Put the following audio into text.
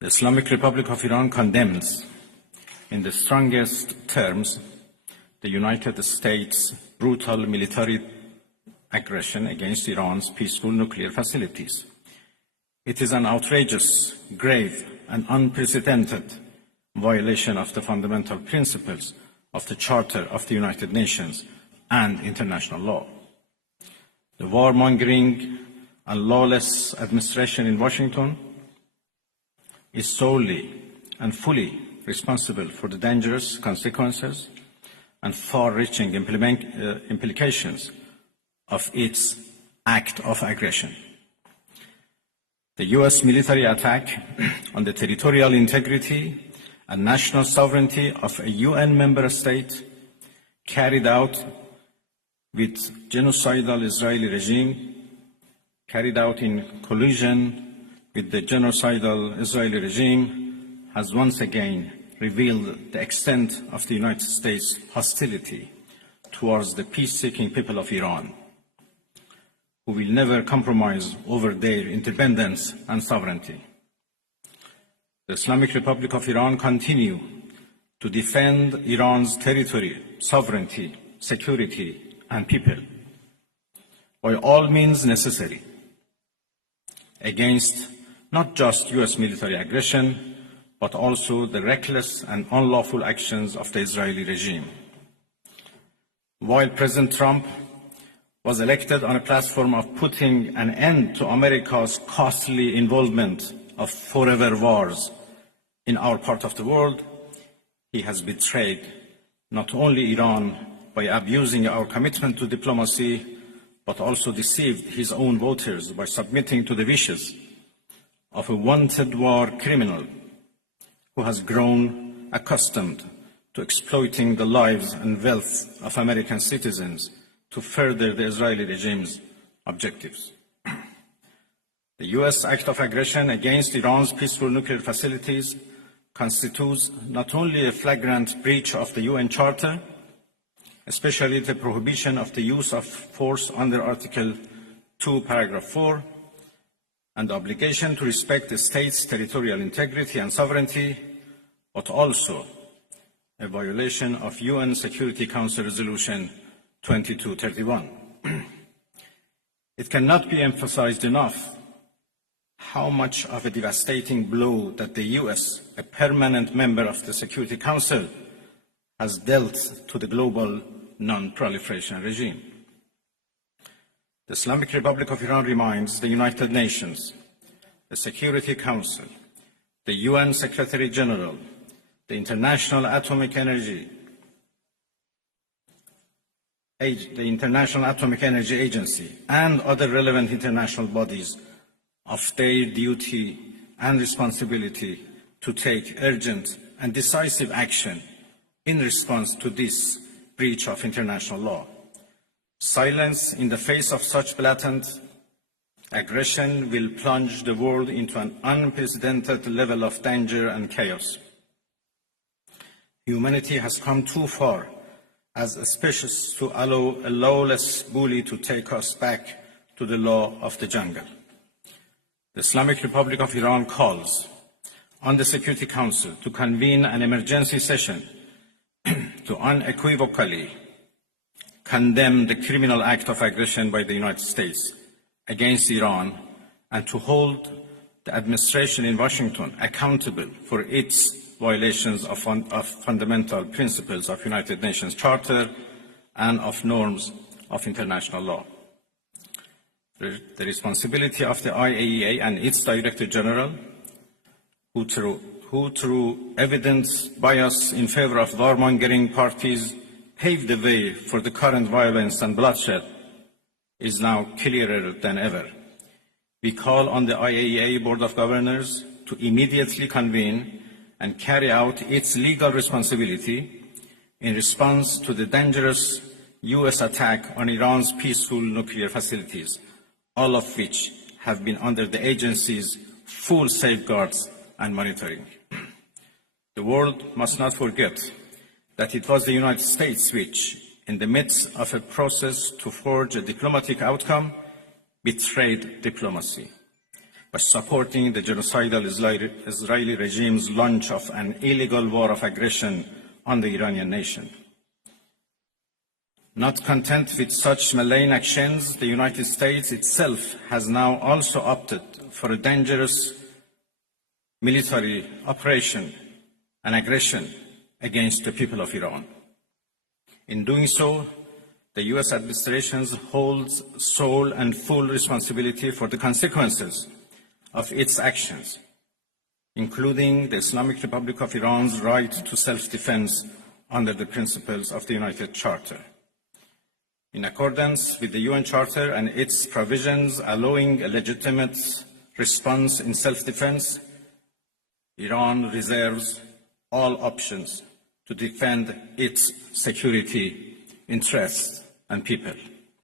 The Islamic Republic of Iran condemns in the strongest terms the United States' brutal military aggression against Iran's peaceful nuclear facilities. It is an outrageous, grave, and unprecedented violation of the fundamental principles of the Charter of the United Nations and international law. The warmongering and lawless administration in Washington is solely and fully responsible for the dangerous consequences and far-reaching implications of its act of aggression. The U.S. military attack on the territorial integrity and national sovereignty of a UN member state carried out with genocidal Israeli regime, carried out in collusion with the genocidal Israeli regime, has once again revealed the extent of the United States' hostility towards the peace-seeking people of Iran, who will never compromise over their independence and sovereignty. The Islamic Republic of Iran continues to defend Iran's territory, sovereignty, security, and people by all means necessary against not just U.S. military aggression, but also the reckless and unlawful actions of the Israeli regime. While President Trump was elected on a platform of putting an end to America's costly involvement of forever wars in our part of the world, he has betrayed not only Iran by abusing our commitment to diplomacy, but also deceived his own voters by submitting to the wishes of a wanted war criminal who has grown accustomed to exploiting the lives and wealth of American citizens to further the Israeli regime's objectives. The U.S. act of aggression against Iran's peaceful nuclear facilities constitutes not only a flagrant breach of the UN Charter, especially the prohibition of the use of force under Article 2, Paragraph 4, and the obligation to respect the state's territorial integrity and sovereignty, but also a violation of UN Security Council Resolution 2231. It cannot be emphasized enough how much of a devastating blow that the U.S., a permanent member of the Security Council, has dealt to the global non-proliferation regime. The Islamic Republic of Iran reminds the United Nations, the Security Council, the UN Secretary General, the International Atomic Energy Agency, and other relevant international bodies of their duty and responsibility to take urgent and decisive action in response to this breach of international law. Silence in the face of such blatant aggression will plunge the world into an unprecedented level of danger and chaos. Humanity has come too far as a species to allow a lawless bully to take us back to the law of the jungle. The Islamic Republic of Iran calls on the Security Council to convene an emergency session to unequivocally condemn the criminal act of aggression by the United States against Iran and to hold the administration in Washington accountable for its violations of fundamental principles of United Nations Charter and of norms of international law. The responsibility of the IAEA and its Director General, who through evidence bias in favor of warmongering parties paved the way for the current violence and bloodshed, is now clearer than ever. We call on the IAEA Board of Governors to immediately convene and carry out its legal responsibility in response to the dangerous U.S. attack on Iran's peaceful nuclear facilities, all of which have been under the agency's full safeguards and monitoring. The world must not forget that it was the United States which, in the midst of a process to forge a diplomatic outcome, betrayed diplomacy. by supporting the genocidal Israeli regime's launch of an illegal war of aggression on the Iranian nation. Not content with such malign actions, the United States itself has now also opted for a dangerous military operation and aggression against the people of Iran. In doing so, the US administration holds sole and full responsibility for the consequences of its actions, including the Islamic Republic of Iran's right to self-defense under the principles of the United Charter. In accordance with the UN Charter and its provisions allowing a legitimate response in self-defense, Iran reserves all options to defend its security, interests, and people.